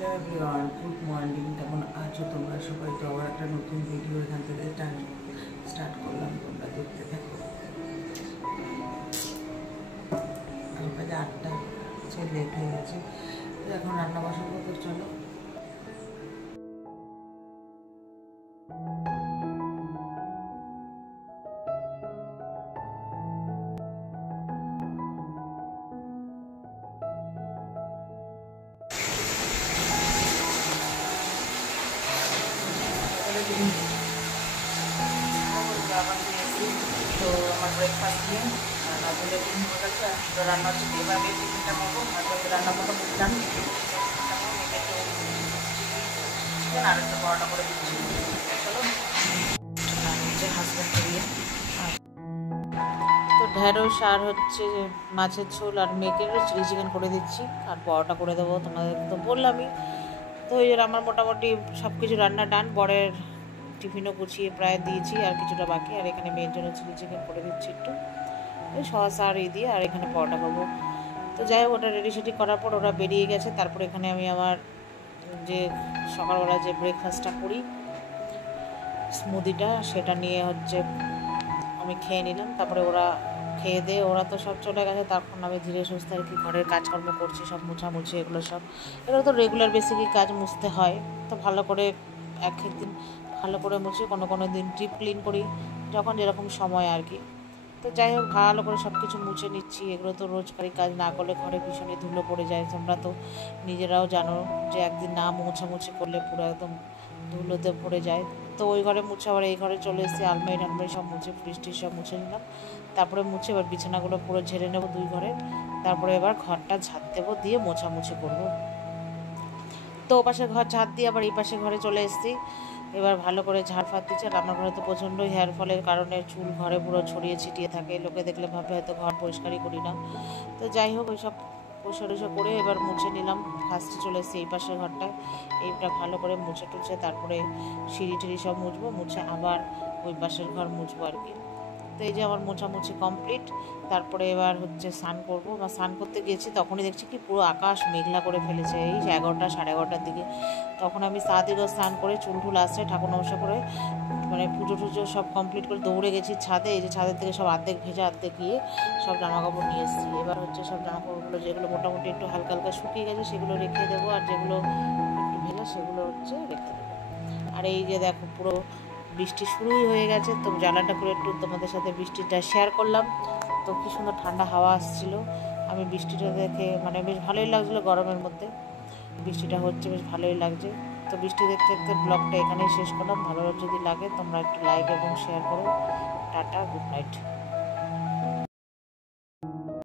Hello everyone, good morning. কেমন আছো তোমরা সবাই? তো আবার একটা নতুন ভিডিও এখান থেকে স্টার্ট করলাম, তোমরা দেখতে থাকো। আমার কাছে 8টা, সে লেট হয়ে গেছে। তো এখন রান্না বসাবো, তো চলো। তো আমার ব্রেকফাস্ট নিয়ে রান্না টিফিন হয়ে গেছে। তো রান্না হচ্ছে, এবার আগে টিফিনটা করবো। রান্না করতে বুঝলাম চিকেন আর একটা পরোটা করে দিচ্ছি। চলো হচ্ছে হাজব্যান্ডকে দিয়ে। তো ঢেঁড়স আর হচ্ছে মাছের ঝোল আর মেয়েকেরও চিলি চিকেন করে দিচ্ছি, আর পরোটা করে দেবো। তোমাদের তো বললামই। তো এই আমার মোটামুটি সব কিছু রান্না ডান। বরের টিফিনও গুছিয়ে প্রায় দিয়েছি, আর কিছুটা বাকি। আর এখানে মেয়ের জন্য চিলি চিকেন করে দিচ্ছি একটু, ওই সস আর দিয়ে। আর এখানে পরোটা করবো। তো যাই হোক, ওটা রেডি সেডি করার পর ওরা বেরিয়ে গেছে। তারপর এখানে আমি আমার যে সকালবেলা যে ব্রেকফাস্টটা করি, স্মুদিটা, সেটা নিয়ে হচ্ছে আমি খেয়ে নিলাম। তারপরে ওরা খেয়ে দিয়ে ওরা তো সব চলে গেছে। তখন আমি ধীরে সুস্থে আর কি ঘরের কাজকর্ম করছি, সব মোছামুছি এগুলো সব। এগুলো তো রেগুলার বেসিকই কাজ, মুছতে হয়। তো ভালো করে এক দিন ভালো করে মুছি, কোনো দিন ডিপ ক্লিন করি, যখন যেরকম সময় আর কি। তো যাই হোক, ভালো করে সব কিছু মুছে নিচ্ছি। এগুলো তো রোজকারি কাজ, না করলে ঘরে ভীষণই ধুলো পড়ে যায়। তোমরা তো নিজেরাও জানো যে একদিন না মোছামুছি করলে পুরো একদম ধুলোতে পড়ে যায়। তো ওই ঘরে মুছে আবার এই ঘরে চলে এসেছি, আলমারি সব মুছে, ফ্রিজটি সব মুছে নিলাম। তারপরে মুছে এবার বিছানাগুলো পুরো ঝেড়ে নেবো দুই ঘরে। তারপরে এবার ঘরটা ঝাড় দেবো, দিয়ে মোছামুছি করবো। তো ও পাশে ঘর ঝাড় দিয়ে আবার এই পাশে ঘরে চলে এসেছি। এবার ভালো করে ঝাড় ফাড় দিচ্ছে। আর আমার ঘরে তো প্রচণ্ড হেয়ার ফলের কারণে চুল ঘরে পুরো ছড়িয়ে ছিটিয়ে থাকে। লোকে দেখলে ভাবে হয়তো ঘর পরিষ্কারই করি না। তো যাই হোক, ওইসব পরিষ্কার করে এবার মুছে নিলাম। ফার্স্টে চলে এসেছি এই পাশের ঘরটায়। এইটা ভালো করে মুছে টুছে তারপরে সিঁড়ি টিড়ি সব মুছবো, মুছে আবার ওই পাশের ঘর মুছবো আর কি। তো এই যে আমার মোছামুছি কমপ্লিট। তারপরে এবার হচ্ছে স্নান করবো, বা স্নান করতে গেছি তখনই দেখছি কি পুরো আকাশ মেঘলা করে ফেলেছে, এই 11টা সাড়ে 11টার দিকে। তখন আমি তাড়াতাড়ি স্নান করে চুল টুল আসছে, ঠাকুর নমস্কার করে, মানে পুজো টুজো সব কমপ্লিট করে দৌড়ে গেছি ছাদে। এই যে ছাদের থেকে সব অর্ধেক ভেজা অর্ধেক গিয়ে সব জামাকাপড় নিয়ে এসেছি। এবার হচ্ছে সব জামাকাপড়গুলো যেগুলো মোটামুটি একটু হালকা হালকা শুকিয়ে গেছে সেগুলো রেখে দেবো, আর যেগুলো একটু ভেজা সেগুলো হচ্ছে রেখে দেবো। আর এই যে দেখো, পুরো বৃষ্টি শুরুই হয়ে গেছে। তো জানালাটা করে একটু তোমাদের সাথে বৃষ্টিটা শেয়ার করলাম। তো কী সুন্দর ঠান্ডা হাওয়া আসছিল। আমি বৃষ্টিটা দেখে মানে বেশ ভালোই লাগছিলো, গরমের মধ্যে বৃষ্টিটা হচ্ছে, বেশ ভালোই লাগছে। তো বৃষ্টি দেখতে দেখতে ব্লগটা এখানেই শেষ করলাম। ভালো যদি লাগে তোমরা একটু লাইক এবং শেয়ার করো। Tata, good night.